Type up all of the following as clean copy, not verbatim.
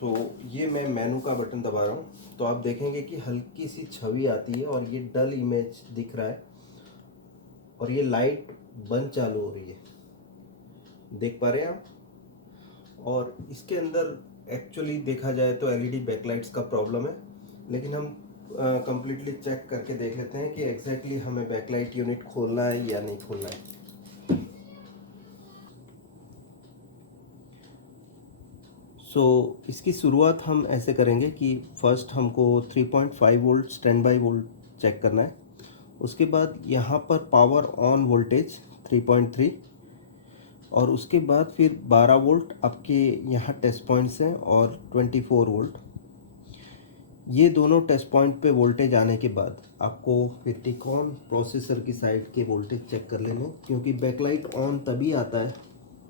तो ये मैं मेनू का बटन दबा रहा हूँ तो आप देखेंगे कि हल्की सी छवि आती है और ये डल इमेज दिख रहा है और ये लाइट बंद चालू हो रही है, देख पा रहे हैं आप। और इसके अंदर एक्चुअली देखा जाए तो एलईडी बैकलाइट्स का प्रॉब्लम है, लेकिन हम कंप्लीटली चेक करके देख लेते हैं कि एग्जैक्टली हमें बैकलाइट यूनिट खोलना है या नहीं खोलना है। इसकी शुरुआत हम ऐसे करेंगे कि फर्स्ट हमको 3.5 volt stand by volt check करना है। उसके बाद यहाँ पर पावर ऑन वोल्टेज 3.3 और उसके बाद फिर 12 वोल्ट आपके यहाँ टेस्ट पॉइंट्स हैं और 24 वोल्ट। ये दोनों टेस्ट पॉइंट पे वोल्टेज आने के बाद आपको फिर टिकॉन प्रोसेसर की साइड के वोल्टेज चेक कर लेने, क्योंकि बैकलाइट ऑन तभी आता है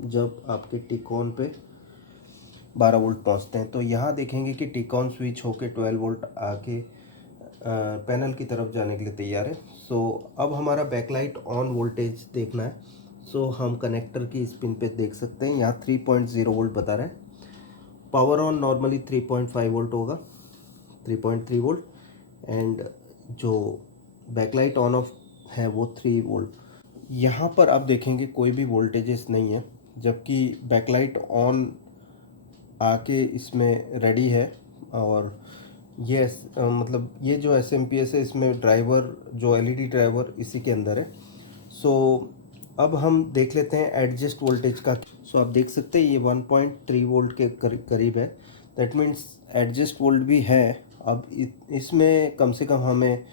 जब आपके टिकॉन पे 12 वोल्ट पहुंचते हैं। तो यहाँ देखेंगे कि टिकॉन स्विच होके 12 वोल्ट आके पैनल की तरफ जाने के लिए तैयार है। अब हमारा बैकलाइट ऑन वोल्टेज देखना है। हम कनेक्टर की इस पिन पे देख सकते हैं, यहाँ 3.0 वोल्ट बता रहा है। पावर ऑन नॉर्मली 3.5 वोल्ट होगा, 3.3 वोल्ट। एंड जो बैकलाइट ऑन ऑफ है वो 3 वोल्ट। यहाँ पर आप देखेंगे कोई भी वोल्टेजेस नहीं है, जबकि बैकलाइट ऑन आके इसमें रेडी है। और ये मतलब ये जो SMPS है इसमें ड्राइवर जो LED ड्राइवर इसी के अंदर है। सो अब हम देख लेते हैं एडजस्ट वोल्टेज का। आप देख सकते हैं ये 1.3 वोल्ट के करीब है। दैट मीन्स एडजस्ट वोल्ट भी है। अब इसमें कम से कम हमें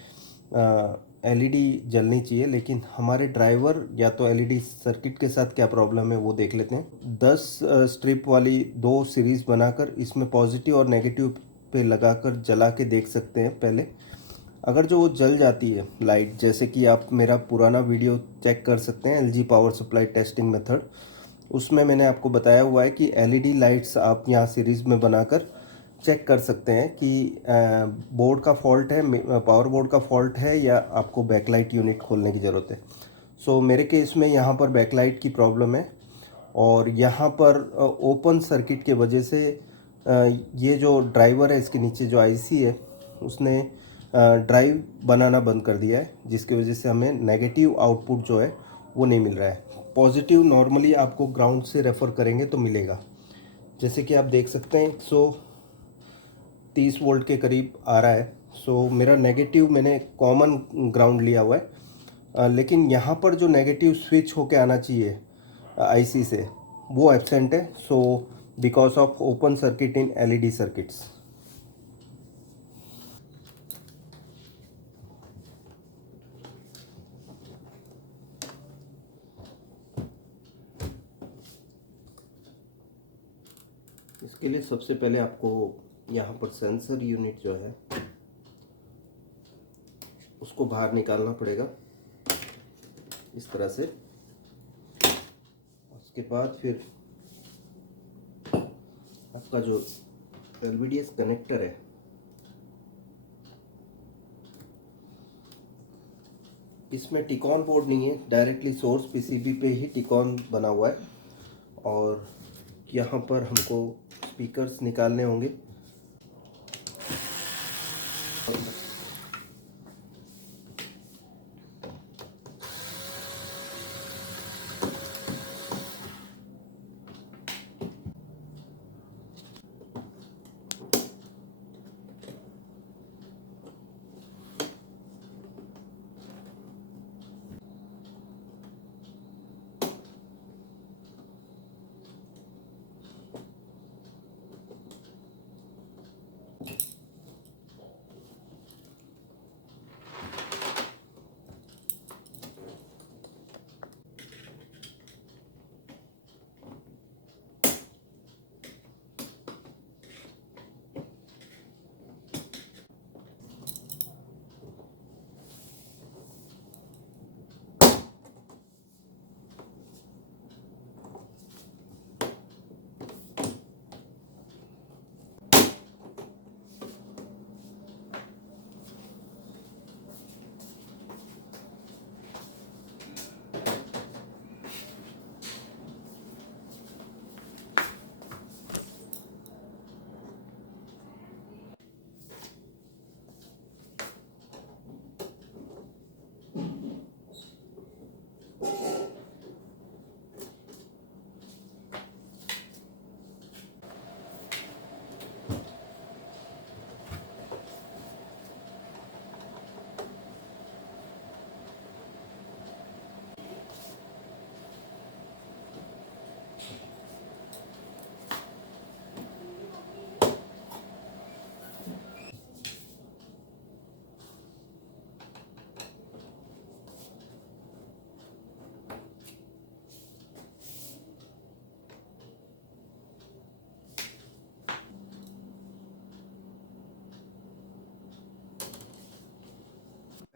LED जलनी चाहिए, लेकिन हमारे ड्राइवर या तो LED सर्किट के साथ क्या प्रॉब्लम है वो देख लेते हैं। 10 स्ट्रिप वाली 2 सीरीज़ बनाकर इसमें पॉजिटिव और नेगेटिव पे लगाकर जला के देख सकते हैं पहले। अगर जो वो जल जाती है लाइट, जैसे कि आप मेरा पुराना वीडियो चेक कर सकते हैं LG power supply testing method, उसमें मैंने आपको बताया हुआ है कि LED लाइट्स आप यहाँ सीरीज़ में बनाकर चेक कर सकते हैं कि बोर्ड का फॉल्ट है, पावर बोर्ड का फॉल्ट है या आपको बैकलाइट यूनिट खोलने की ज़रूरत है। मेरे केस में यहाँ पर बैकलाइट की प्रॉब्लम है और यहाँ पर ओपन सर्किट के वजह से ये जो ड्राइवर है इसके नीचे जो IC है उसने ड्राइव बनाना बंद कर दिया है, जिसकी वजह से हमें नेगेटिव आउटपुट जो है वो नहीं मिल रहा है। पॉजिटिव नॉर्मली आपको ग्राउंड से रेफ़र करेंगे तो मिलेगा, जैसे कि आप देख सकते हैं 130 वोल्ट के करीब आ रहा है। मेरा नेगेटिव मैंने कॉमन ग्राउंड लिया हुआ है, लेकिन यहाँ पर जो नेगेटिव स्विच होके आना चाहिए IC से वो एब्सेंट है। Because of open circuit in LED circuits. इसके लिए सबसे पहले आपको यहाँ पर सेंसर यूनिट जो है उसको बाहर निकालना पड़ेगा इस तरह से। उसके बाद फिर आपका जो LVDS कनेक्टर है इसमें टिकॉन बोर्ड नहीं है, डायरेक्टली सोर्स PCB पे ही टिकॉन बना हुआ है। और यहाँ पर हमको स्पीकर्स निकालने होंगे।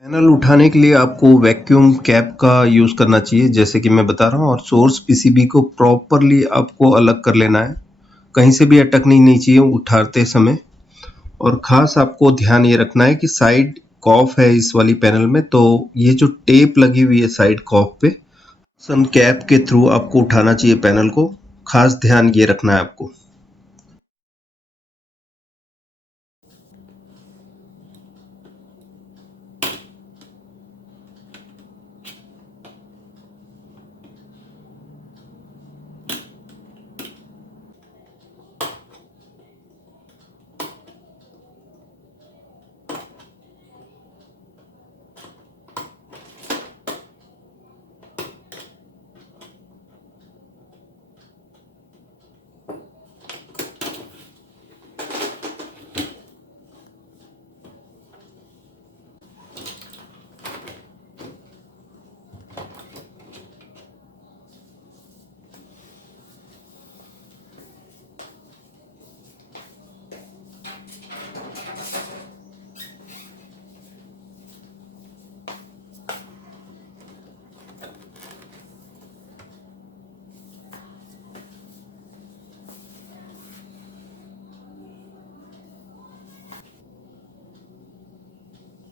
पैनल उठाने के लिए आपको वैक्यूम कैप का यूज़ करना चाहिए, जैसे कि मैं बता रहा हूँ, और सोर्स पीसीबी को प्रॉपरली आपको अलग कर लेना है। कहीं से भी अटकनी नहीं चाहिए उठाते समय। और ख़ास आपको ध्यान ये रखना है कि साइड कॉफ है इस वाली पैनल में, तो ये जो टेप लगी हुई है साइड कॉफ पे, सन कैप के थ्रू आपको उठाना चाहिए पैनल को। खास ध्यान ये रखना है आपको।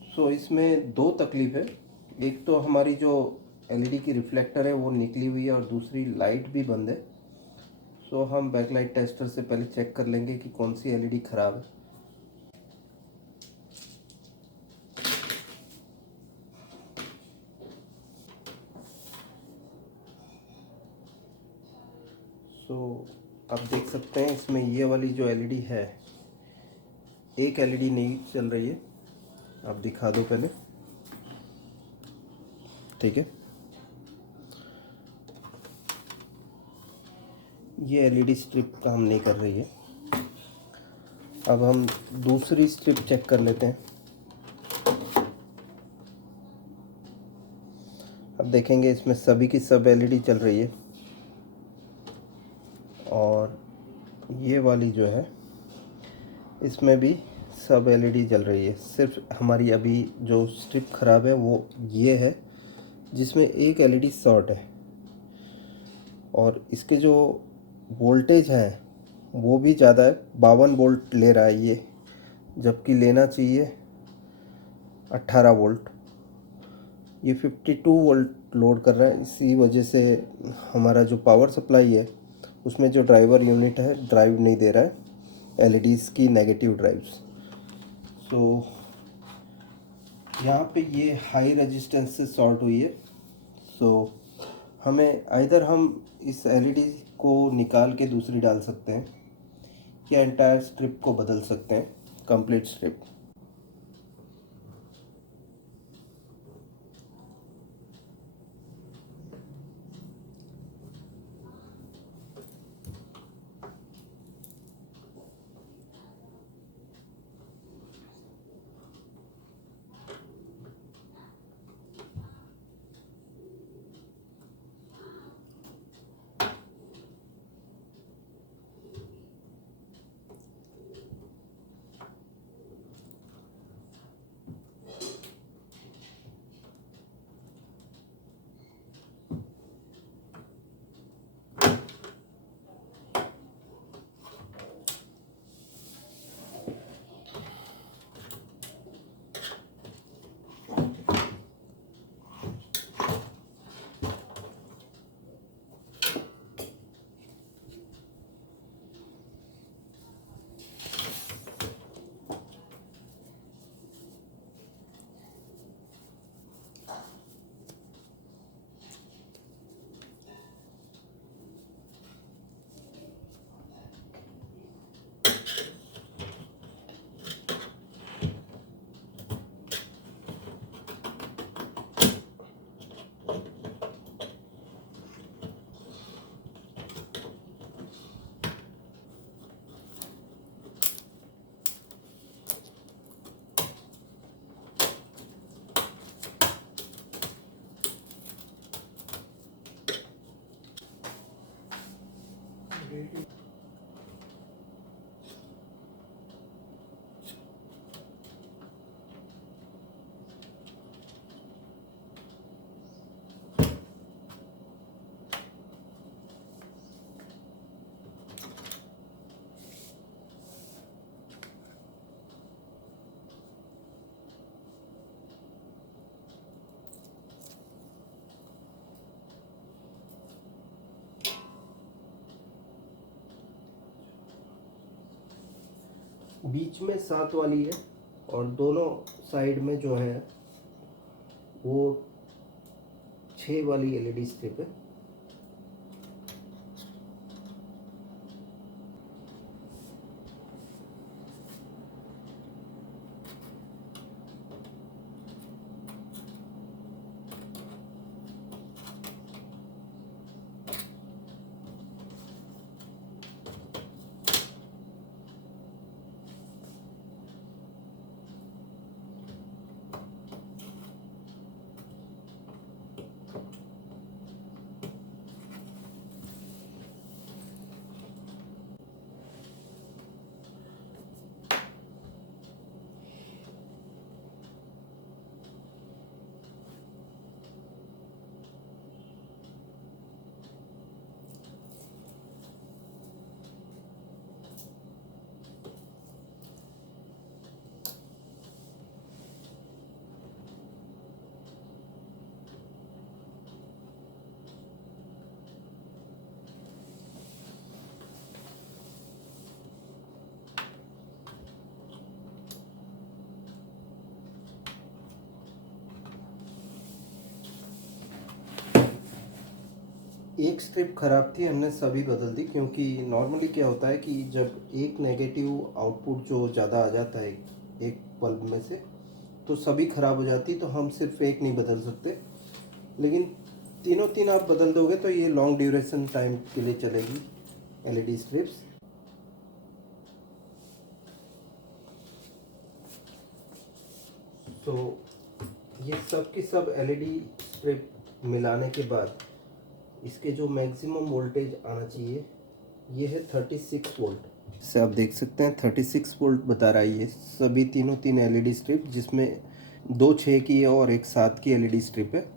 सो इसमें दो तकलीफ है। एक तो हमारी जो एलईडी की रिफ्लेक्टर है वो निकली हुई है, और दूसरी लाइट भी बंद है। सो हम बैकलाइट टेस्टर से पहले चेक कर लेंगे कि कौन सी एलईडी ख़राब है। सो आप देख सकते हैं इसमें ये वाली जो एलईडी है, एक एलईडी नहीं चल रही है। आप दिखा दो पहले। ठीक है, ये एलईडी स्ट्रिप काम नहीं कर रही है। अब हम दूसरी स्ट्रिप चेक कर लेते हैं। अब देखेंगे इसमें सभी की सब एलईडी चल रही है, और ये वाली जो है इसमें भी सब एलईडी जल रही है। सिर्फ हमारी अभी जो स्ट्रिप ख़राब है वो ये है, जिसमें एक एलईडी शॉर्ट है, और इसके जो वोल्टेज है वो भी ज़्यादा है। 52 वोल्ट ले रहा है ये, जबकि लेना चाहिए 18 वोल्ट। ये 52 वोल्ट लोड कर रहा है। इसी वजह से हमारा जो पावर सप्लाई है उसमें जो ड्राइवर यूनिट है ड्राइव नहीं दे रहा है एलईडीज़ की नेगेटिव ड्राइव्स। सो यहाँ पे ये हाई रेजिस्टेंस से शॉर्ट हुई है। सो हमें आइदर हम इस एलईडी को निकाल के दूसरी डाल सकते हैं, या एंटायर स्ट्रिप को बदल सकते हैं, कंप्लीट स्ट्रिप। बीच में 7 वाली है और दोनों साइड में जो है वो 6 वाली एलईडी स्ट्रिप है। एक स्ट्रिप ख़राब थी, हमने सभी बदल दी, क्योंकि नॉर्मली क्या होता है कि जब एक नेगेटिव आउटपुट जो ज़्यादा आ जाता है एक बल्ब में से, तो सभी ख़राब हो जाती, तो हम सिर्फ एक नहीं बदल सकते। लेकिन तीनों तीन आप बदल दोगे तो ये लॉन्ग ड्यूरेशन टाइम के लिए चलेगी एलईडी स्ट्रिप्स। तो ये सब की सब एलईडी स्ट्रिप मिलाने के बाद इसके जो मैक्सिमम वोल्टेज आना चाहिए ये है 36 वोल्ट। इससे आप देख सकते हैं 36 वोल्ट बता रहा है ये सभी तीनों तीन एलईडी स्ट्रिप, जिसमें 2 6 की है और एक 7 की एलईडी स्ट्रिप है।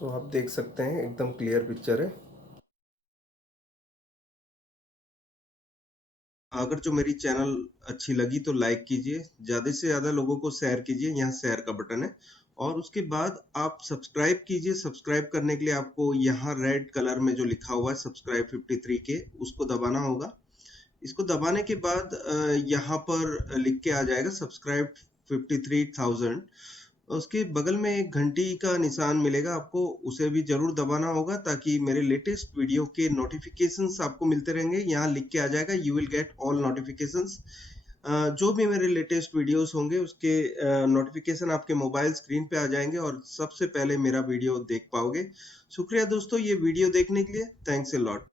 सो आप देख सकते हैं एकदम क्लियर पिक्चर है। अगर जो मेरी चैनल अच्छी लगी तो लाइक कीजिए, ज़्यादा से ज़्यादा लोगों को शेयर कीजिए, यहाँ शेयर का बटन है। और उसके बाद आप सब्सक्राइब कीजिए। सब्सक्राइब करने के लिए आपको यहाँ रेड कलर में जो लिखा हुआ है सब्सक्राइब 53 के, उसको दबाना होगा। इसको दबाने के बाद यहाँ पर लिख के आ जाएगा सब्सक्राइब 53,000। उसके बगल में एक घंटी का निशान मिलेगा आपको, उसे भी जरूर दबाना होगा ताकि मेरे लेटेस्ट वीडियो के नोटिफिकेशंस आपको मिलते रहेंगे। यहाँ लिख के आ जाएगा you will get all notifications. जो भी मेरे लेटेस्ट वीडियोस होंगे उसके नोटिफिकेशन आपके मोबाइल स्क्रीन पे आ जाएंगे और सबसे पहले मेरा वीडियो देख पाओगे। शुक्रिया दोस्तों ये वीडियो देखने के लिए। Thanks a lot.